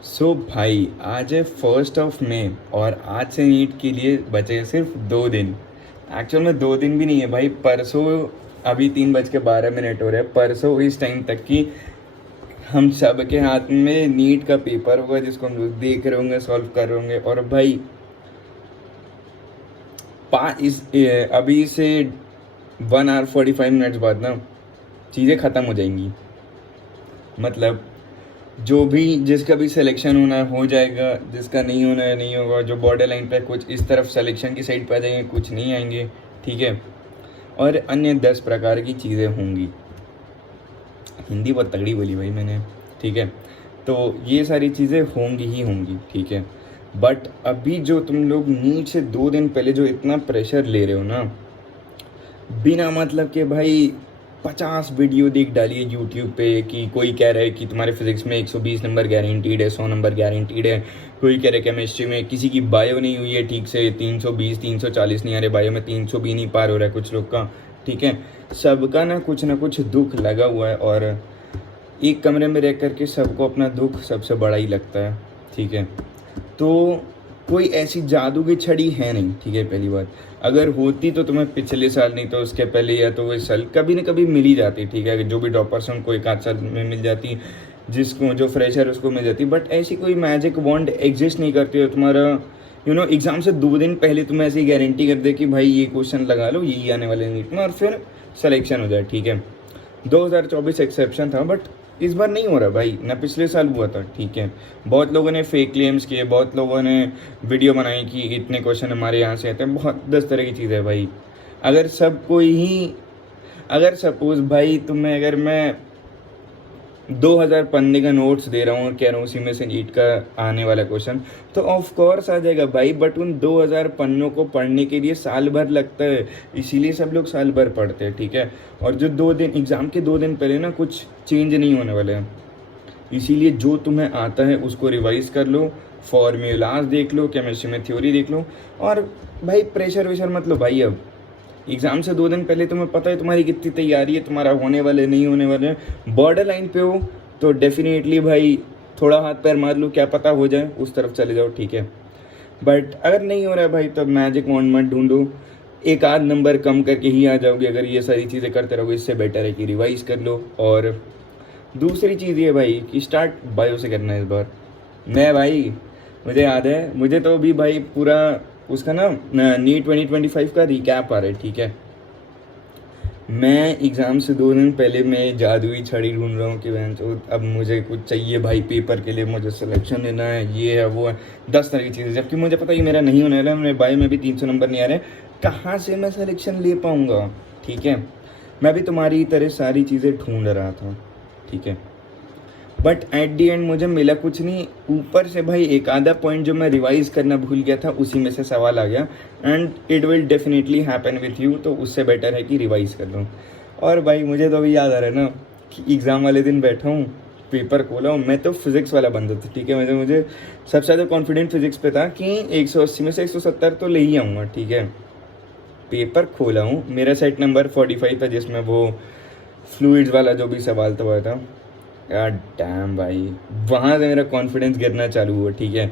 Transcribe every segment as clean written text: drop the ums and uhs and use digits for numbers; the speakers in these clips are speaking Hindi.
भाई आज है 1 मई और आज से नीट के लिए बचे हैं सिर्फ 2 दिन। एक्चुअल में 2 दिन भी नहीं है भाई, परसों अभी 3:12 हो रहे हैं। परसों इस टाइम तक की हम सब के हाथ में नीट का पेपर होगा जिसको हम लोग देख रहे होंगे, सॉल्व कर रहे होंगे। और भाई अभी से 1 hour 45 minutes बाद ना चीज़ें ख़त्म हो जाएंगी। मतलब जो भी जिसका भी सिलेक्शन होना है हो जाएगा, जिसका नहीं होना है नहीं होगा। जो बॉर्डर लाइन पे कुछ इस तरफ सिलेक्शन की साइड पे आ जाएंगे, कुछ नहीं आएंगे, ठीक है। और अन्य 10 प्रकार की चीज़ें होंगी। हिंदी बहुत तगड़ी बोली भाई मैंने, ठीक है। तो ये सारी चीज़ें होंगी ही होंगी, ठीक है। बट अभी जो तुम लोग नीट से 2 दिन पहले जो इतना प्रेशर ले रहे हो ना, बिना मतलब के भाई 50 वीडियो देख डालिए यूट्यूब पे कि कोई कह रहा है कि तुम्हारे फिजिक्स में 120 नंबर गारंटीड है, 100 नंबर गारंटीड है। कोई कह रहा है केमिस्ट्री में किसी की बायो नहीं हुई है ठीक से, 320 340 नहीं आ रहे, बायो में 300 भी नहीं पार हो रहा है कुछ लोग का, ठीक है। सबका ना कुछ दुख लगा हुआ है और एक कमरे में रह करके सबको अपना दुख सबसे बड़ा ही लगता है, ठीक है। तो कोई ऐसी जादू की छड़ी है नहीं, ठीक है। पहली बात, अगर होती तो तुम्हें पिछले साल नहीं तो उसके पहले या तो इस साल कभी ना कभी मिल ही जाती, ठीक है। जो भी टॉपर्स हैं उनको 1 आध साल में मिल जाती, जिसको जो फ्रेशर उसको मिल जाती। बट ऐसी कोई मैजिक वॉन्ड एग्जिस्ट नहीं करती है तुम्हारा एग्ज़ाम से 2 दिन पहले तुम्हें ऐसी गारंटी कर दे कि भाई ये क्वेश्चन लगा लो, यही आने वाले नीट में, और फिर सिलेक्शन हो जाए, ठीक है। 2024 एक्सेप्शन था बट इस बार नहीं हो रहा भाई, ना पिछले साल हुआ था, ठीक है। बहुत लोगों ने फेक क्लेम्स किए, बहुत लोगों ने वीडियो बनाई कि इतने क्वेश्चन हमारे यहाँ से आते हैं, बहुत 10 तरह की चीज़ें भाई। अगर सबको ही अगर सपोज भाई तुम्हें अगर मैं 2000 पन्ने का नोट्स दे रहा हूँ और कह रहा हूँ उसी में से नीट का आने वाला क्वेश्चन, तो ऑफ कोर्स आ जाएगा भाई। बट उन 2000 पन्नों को पढ़ने के लिए साल भर लगता है, इसीलिए सब लोग साल भर पढ़ते हैं, ठीक है। और जो 2 दिन एग्ज़ाम के 2 दिन पहले ना कुछ चेंज नहीं होने वाले हैं, इसीलिए जो तुम्हें आता है उसको रिवाइज कर लो, फॉर्मूलाज देख लो, केमिस्ट्री में थ्योरी देख लो। और भाई प्रेशर वेशर मत लो भाई। अब एग्ज़ाम से 2 दिन पहले तुम्हें पता है तुम्हारी कितनी तैयारी है, तुम्हारा होने वाले नहीं होने वाले। बॉर्डर लाइन पे हो तो डेफिनेटली भाई थोड़ा हाथ पैर मार लो, क्या पता हो जाए, उस तरफ चले जाओ, ठीक है। बट अगर नहीं हो रहा है भाई तो मैजिक वॉन्ड मत ढूंढो, 1 आध नंबर कम करके ही आ जाओगे अगर ये सारी चीज़ें करते रहोगे। इससे बेटर है कि रिवाइज कर लो। और दूसरी चीज़ ये भाई कि स्टार्ट बायो से करना है इस बार। मैं भाई, मुझे याद है, मुझे तो अभी भाई पूरा उसका ना नीट 2025 का रिकैप आ रहा है, ठीक है। मैं एग्ज़ाम से 2 दिन पहले मैं जादुई छड़ी ढूंढ रहा हूँ कि बहन तो अब मुझे कुछ चाहिए भाई पेपर के लिए, मुझे सिलेक्शन लेना है, ये है वो है, 10 तरह की चीज़ें। जबकि मुझे पता है मेरा नहीं होने वाला है, मेरे बायो में भी 300 नंबर नहीं आ रहे, कहाँ से मैं सिलेक्शन ले पाऊँगा, ठीक है। मैं भी तुम्हारी तरह सारी चीज़ें ढूंढ रहा था, ठीक है। बट एट दी एंड मुझे मिला कुछ नहीं। ऊपर से भाई एक आधा पॉइंट जो मैं रिवाइज करना भूल गया था उसी में से सवाल आ गया। And it will definitely happen with you, तो उससे बेटर है कि रिवाइज कर लूँ। और भाई मुझे तो अभी याद आ रहा है ना कि एग्ज़ाम वाले दिन बैठा हूँ, पेपर खोला हूँ। मैं तो फिज़िक्स वाला बंदा था, ठीक है। मुझे सबसे ज़्यादा कॉन्फिडेंट फिज़िक्स पे था कि 180 में से 170 तो ले ही आऊँगा, ठीक है। पेपर खोला हूँ, मेरा सेट नंबर 45 था जिसमें वो फ्लूइड्स वाला जो भी सवाल था वह था। यार डैम भाई, वहाँ से मेरा कॉन्फिडेंस गिरना चालू हुआ, ठीक है।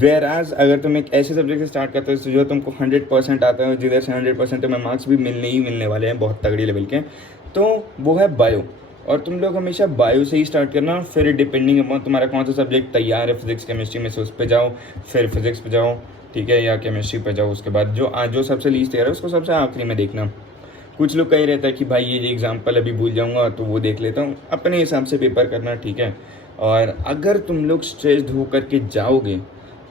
वेराज अगर तुम एक ऐसे सब्जेक्ट से स्टार्ट करते हो जो तुमको 100% आता है, जिधर से 100% तुम्हें मार्क्स भी मिलने ही मिलने वाले हैं बहुत तगड़ी लेवल के, तो वो है बायो। और तुम लोग हमेशा बायो से ही स्टार्ट करना, फिर डिपेंडिंग अपॉन तुम्हारा कौन सा सब्जेक्ट तैयार है फिजिक्स केमिस्ट्री में से उस पर जाओ, फिर फिजिक्स पे जाओ, ठीक है, या केमिस्ट्री पे जाओ। उसके बाद जो सबसे लीस्ट तैयार है उसको सबसे आखिरी में देखना। कुछ लोग कही रहता है कि भाई ये एग्जाम्पल अभी भूल जाऊंगा तो वो देख लेता हूँ, अपने हिसाब से पेपर करना, ठीक है। और अगर तुम लोग स्ट्रेस्ड होकर के जाओगे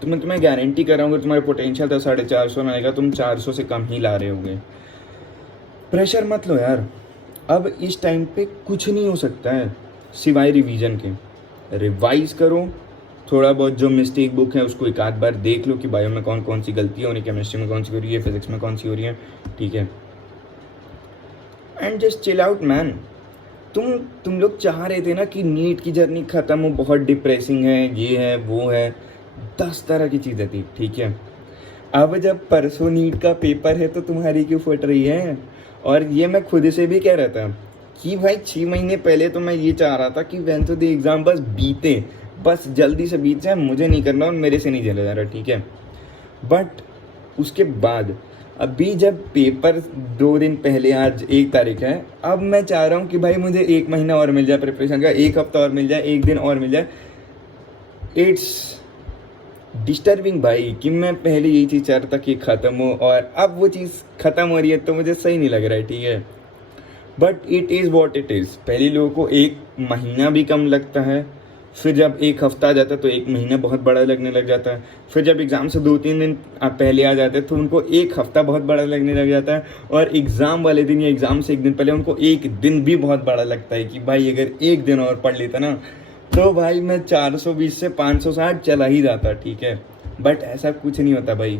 तो मैं तुम्हें गारंटी कर रहा हूँ, तुम्हारा पोटेंशियल था 450 में आएगा, तुम 400 से कम ही ला रहे होगे। प्रेशर मत लो यार, अब इस टाइम पे कुछ नहीं हो सकता है सिवाय रिवीजन के। रिवाइज करो, थोड़ा बहुत जो मिस्टेक बुक है उसको 1 आध बार देख लो कि बायो में कौन कौन सी गलतियाँ हो रही है, केमिस्ट्री में कौन सी हो रही है, फिजिक्स में कौन सी हो रही है, ठीक है। And just chill out man. तुम लोग चाह रहे थे ना कि नीट की जर्नी ख़त्म हो, बहुत डिप्रेसिंग है, ये है वो है, 10 तरह की चीज़ें थी, ठीक है। अब जब परसों नीट का पेपर है तो तुम्हारी क्यों फट रही है। और ये मैं खुद से भी कह रहा था कि भाई 6 महीने पहले तो मैं ये चाह रहा था कि वैन तो द एग्ज़ाम बस बीते, बस जल्दी से बीत जाए, मुझे नहीं करना और मेरे से नहीं चला जा रहा, ठीक है। बट उसके बाद अभी जब पेपर 2 दिन पहले, आज 1 तारीख है, अब मैं चाह रहा हूँ कि भाई मुझे 1 महीना और मिल जाए प्रिपरेशन का, 1 हफ्ता और मिल जाए, 1 दिन और मिल जाए। इट्स डिस्टर्बिंग भाई कि मैं पहले यही चीज़ चाह रहा था कि ख़त्म हो और अब वो चीज़ ख़त्म हो रही है, तो मुझे सही नहीं लग रहा है, ठीक है। But it is what it is. पहले लोगों को 1 महीना भी कम लगता है, फिर जब 1 हफ्ता आ जाता है तो 1 महीना बहुत बड़ा लगने लग जाता है, फिर जब एग्ज़ाम से 2-3 दिन पहले आ जाते हैं तो उनको 1 हफ्ता बहुत बड़ा लगने लग जाता है, और एग्ज़ाम वाले दिन या एग्ज़ाम से 1 दिन पहले उनको 1 दिन भी बहुत बड़ा लगता है कि भाई अगर 1 दिन और पढ़ लेता ना तो भाई मैं 420 से 560 चला ही जाता, ठीक है। बट ऐसा कुछ नहीं होता भाई,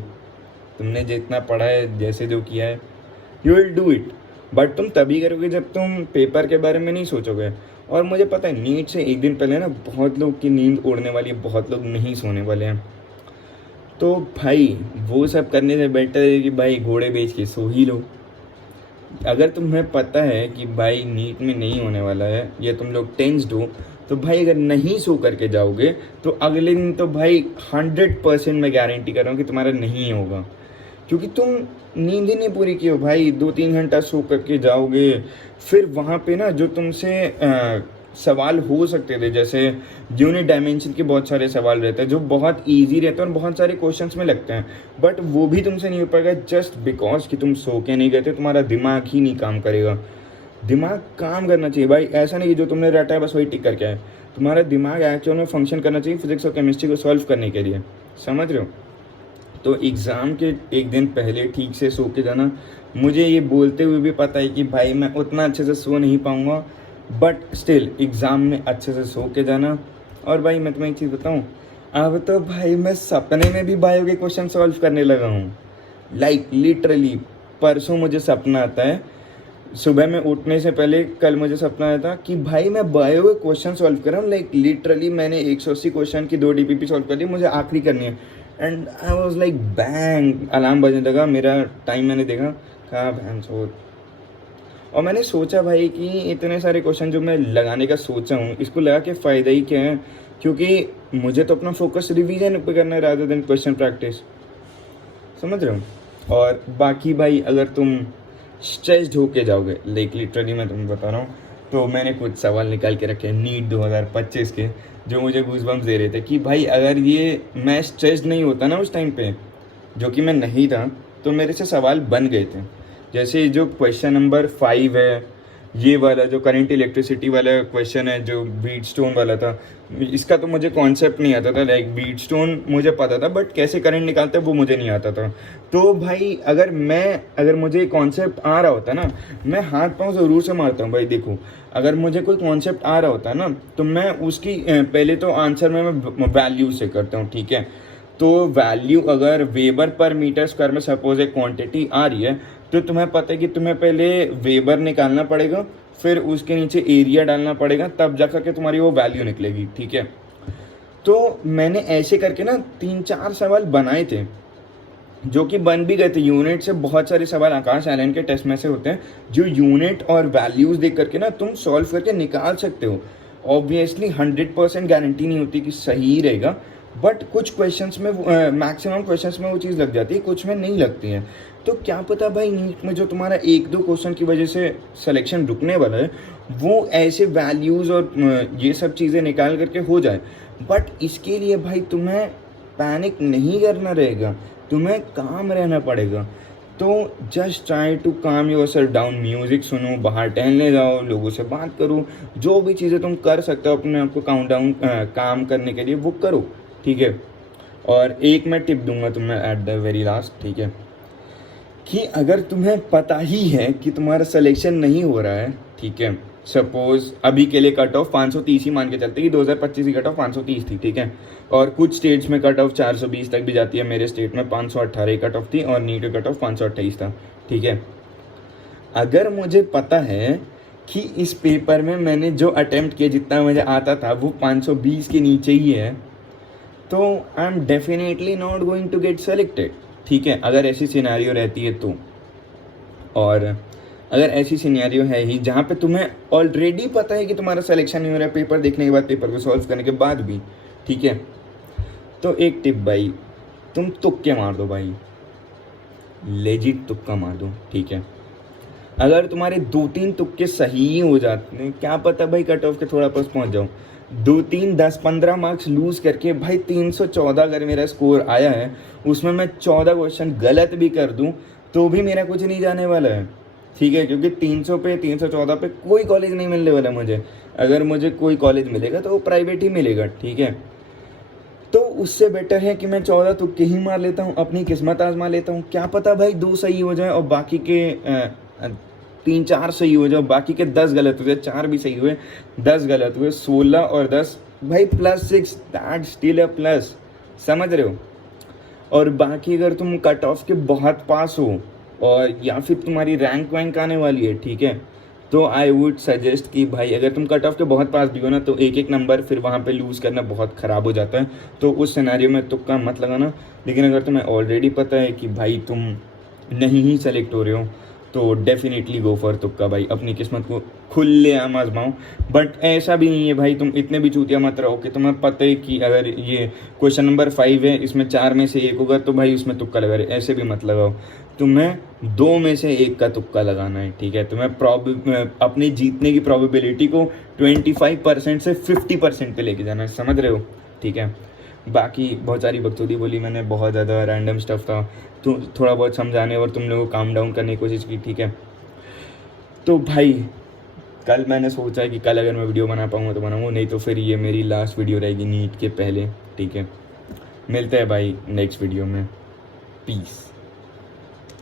तुमने जितना पढ़ा है, जैसे जो किया है, you will do it. But तुम तभी करोगे जब तुम पेपर के बारे में नहीं सोचोगे। और मुझे पता है नीट से 1 दिन पहले ना बहुत लोग की नींद उड़ने वाली है, बहुत लोग नहीं सोने वाले हैं। तो भाई वो सब करने से बेटर है कि भाई घोड़े बेच के सो ही लो। अगर तुम्हें पता है कि भाई नीट में नहीं होने वाला है या तुम लोग टेंस्ड हो, तो भाई अगर नहीं सो करके जाओगे तो अगले दिन तो भाई 100% मैं गारंटी कर रहा हूँ कि तुम्हारा नहीं होगा, क्योंकि तुम नींद ही नहीं पूरी की हो भाई। 2-3 घंटा सो करके जाओगे, फिर वहाँ पे ना जो तुमसे सवाल हो सकते थे, जैसे यूनिट डायमेंशन के बहुत सारे सवाल रहते हैं जो बहुत इजी रहते हैं और बहुत सारे क्वेश्चंस में लगते हैं, बट वो भी तुमसे नहीं हो पाएगा जस्ट बिकॉज कि तुम सो के नहीं गए थे। तुम्हारा दिमाग ही नहीं काम करेगा। दिमाग काम करना चाहिए भाई, ऐसा नहीं कि जो तुमने रटा है बस वही टिक करके आए। तुम्हारा दिमाग एक्चुअल में फंक्शन करना चाहिए फिजिक्स और केमिस्ट्री को सॉल्व करने के लिए, समझ रहे हो। तो एग्ज़ाम के 1 दिन पहले ठीक से सो के जाना। मुझे ये बोलते हुए भी पता है कि भाई मैं उतना अच्छे से सो नहीं पाऊँगा, बट स्टिल एग्ज़ाम में अच्छे से सो के जाना। और भाई मैं तुम्हें एक चीज़ बताऊँ, अब तो भाई मैं सपने में भी बायो के क्वेश्चन सॉल्व करने लगा हूँ। लाइक लिटरली परसों मुझे सपना आता है, सुबह में उठने से पहले कल मुझे सपना आया था कि भाई मैं बायो के क्वेश्चन सॉल्व कर रहा हूँ। लाइक लिटरली मैंने 180 क्वेश्चन की 2 DPP सॉल्व कर ली, मुझे आखिरी करनी है। And I was like bang, alarm बजने लगा, मेरा टाइम मैंने देखा, कहा भैंस हो। और मैंने सोचा भाई कि इतने सारे क्वेश्चन जो मैं लगाने का सोचा हूँ, इसको लगा के फ़ायदा ही क्या है, क्योंकि मुझे तो अपना फोकस रिवीजन पे करना है रादर देन क्वेश्चन प्रैक्टिस, समझ रहे हो। और बाकी भाई अगर तुम स्ट्रेस्ड होके जाओगे, लाइक लिटरली मैं तुम्हें बता रहा हूँ, तो मैंने कुछ सवाल निकाल के रखे हैं नीट 2025 के, जो मुझे गूज़बम्प्स दे रहे थे कि भाई अगर ये मैं स्ट्रेस्ड नहीं होता ना उस टाइम पे, जो कि मैं नहीं था, तो मेरे से सवाल बन गए थे। जैसे जो क्वेश्चन नंबर 5 है, ये वाला जो करंट इलेक्ट्रिसिटी वाला क्वेश्चन है, जो बीट स्टोन वाला था, इसका तो मुझे कॉन्सेप्ट नहीं आता था। लाइक बीट स्टोन मुझे पता था, बट कैसे करंट निकालते हैं वो मुझे नहीं आता था। तो भाई अगर मुझे कॉन्सेप्ट आ रहा होता ना, मैं हाथ पाँव ज़रूर से मारता हूँ भाई। देखो अगर मुझे कोई कॉन्सेप्ट आ रहा होता ना, तो मैं उसकी पहले तो आंसर में मैं वैल्यू से करता हूँ, ठीक है। तो वैल्यू अगर वेबर पर मीटर स्क्वायर में सपोज एक क्वांटिटी आ रही है, तो तुम्हें पता है कि तुम्हें पहले वेबर निकालना पड़ेगा, फिर उसके नीचे एरिया डालना पड़ेगा, तब जा करके तुम्हारी वो वैल्यू निकलेगी, ठीक है। तो मैंने ऐसे करके ना 3-4 सवाल बनाए थे, जो कि बन भी गए थे। यूनिट से बहुत सारे सवाल आकाश आयरन के टेस्ट में से होते हैं, जो यूनिट और वैल्यूज़ देख करके ना तुम सॉल्व करके निकाल सकते हो। ऑब्वियसली 100% गारंटी नहीं होती कि सही रहेगा, बट कुछ क्वेश्चंस में मैक्सिमम क्वेश्चंस में वो चीज़ लग जाती है, कुछ में नहीं लगती है। तो क्या पता भाई नीट में जो तुम्हारा 1-2 क्वेश्चन की वजह से सिलेक्शन रुकने वाला है, वो ऐसे वैल्यूज़ और ये सब चीज़ें निकाल करके हो जाए। बट इसके लिए भाई तुम्हें पैनिक नहीं करना रहेगा, तुम्हें काम रहना पड़ेगा। तो just try to calm yourself down, music सुनो, बाहर टहलने जाओ, लोगों से बात करो, जो भी चीज़ें तुम कर सकते हो अपने आप को काम करने के लिए वो करो, ठीक है। और एक मैं टिप दूंगा तुम्हें एट द वेरी लास्ट, ठीक है, कि अगर तुम्हें पता ही है कि तुम्हारा सिलेक्शन नहीं हो रहा है, ठीक है, सपोज अभी के लिए कट ऑफ 530 ही मान के चलते कि 2025 की कट ऑफ 530 थी, ठीक है, और कुछ स्टेट्स में कट ऑफ 420 तक भी जाती है। मेरे स्टेट में 518 कट ऑफ थी और नीट की कट ऑफ 528 था, ठीक है। अगर मुझे पता है कि इस पेपर में मैंने जो अटेम्प्ट किया, जितना मुझे आता था, वो 520 के नीचे ही है, तो I am definitely not going to get selected, ठीक है, अगर ऐसी सिनेरियो रहती है तो। और अगर ऐसी सिनेरियो है ही जहाँ पे तुम्हें ऑलरेडी पता है कि तुम्हारा सिलेक्शन नहीं हो रहा है, पेपर देखने के बाद, पेपर को सॉल्व करने के बाद भी, ठीक है। तो एक टिप भाई, तुम तुक्के मार दो भाई, लेजिट तुक्का मार दो, ठीक है। अगर तुम्हारे 2-3 तुक्के सही हो जाते हैं, क्या पता भाई कट ऑफ के थोड़ा पास पहुंच जाओ। 2-3 10-15 मार्क्स लूज करके भाई 314 अगर मेरा स्कोर आया है, उसमें मैं 14 क्वेश्चन गलत भी कर दूं तो भी मेरा कुछ नहीं जाने वाला है, ठीक है। क्योंकि 300 पे 314 पे कोई कॉलेज नहीं मिलने वाला मुझे। अगर मुझे कोई कॉलेज मिलेगा तो वो प्राइवेट ही मिलेगा, ठीक है। तो उससे बेटर है कि मैं 14 तुक्के ही मार लेता हूँ, अपनी किस्मत आजमा लेता हूँ। क्या पता भाई 2 सही हो जाए और बाकी के 3-4 सही हो जाए, बाकी के 10 गलत हो जाए, 4 भी सही हुए 10 गलत हुए, 16 और 10 भाई +6, दैट स्टिल अ प्लस, समझ रहे हो। और बाकी अगर तुम कट ऑफ के बहुत पास हो और या फिर तुम्हारी रैंक वैंक आने वाली है, ठीक है, तो आई वुड सजेस्ट कि भाई अगर तुम कट ऑफ के बहुत पास भी हो ना, तो एक नंबर फिर वहाँ पे लूज़ करना बहुत ख़राब हो जाता है। तो उस सिनेरियो में तुक्का मत लगाना। लेकिन अगर तुम्हें ऑलरेडी पता है कि भाई तुम नहीं ही सेलेक्ट हो रहे हो, तो डेफिनेटली गो फॉर तुक्का भाई, अपनी किस्मत को खुलेआम आजमाओ। बट ऐसा भी नहीं है भाई, तुम इतने भी चूतिया मत रहो कि तुम्हें पता है कि अगर ये क्वेश्चन नंबर 5 है, इसमें 4 में से 1 होगा तो भाई उसमें तुक्का लगा रहे, ऐसे भी मत लगाओ। तुम्हें 2 में से 1 का तुक्का लगाना है, ठीक है। तुम्हें अपनी जीतने की प्रोबेबिलिटी को 25% से 50% पे लेके जाना है, समझ रहे हो, ठीक है। बाकी बहुत सारी बकचोदी बोली मैंने, बहुत ज़्यादा रैंडम स्टफ था, तो थोड़ा बहुत समझाने और तुम लोगों को काम डाउन करने की कोशिश की, ठीक है। तो भाई कल मैंने सोचा है कि कल अगर मैं वीडियो बना पाऊँगा तो बनाऊँगा, नहीं तो फिर ये मेरी लास्ट वीडियो रहेगी नीट के पहले, ठीक है। मिलते हैं भाई नेक्स्ट वीडियो में, पीस।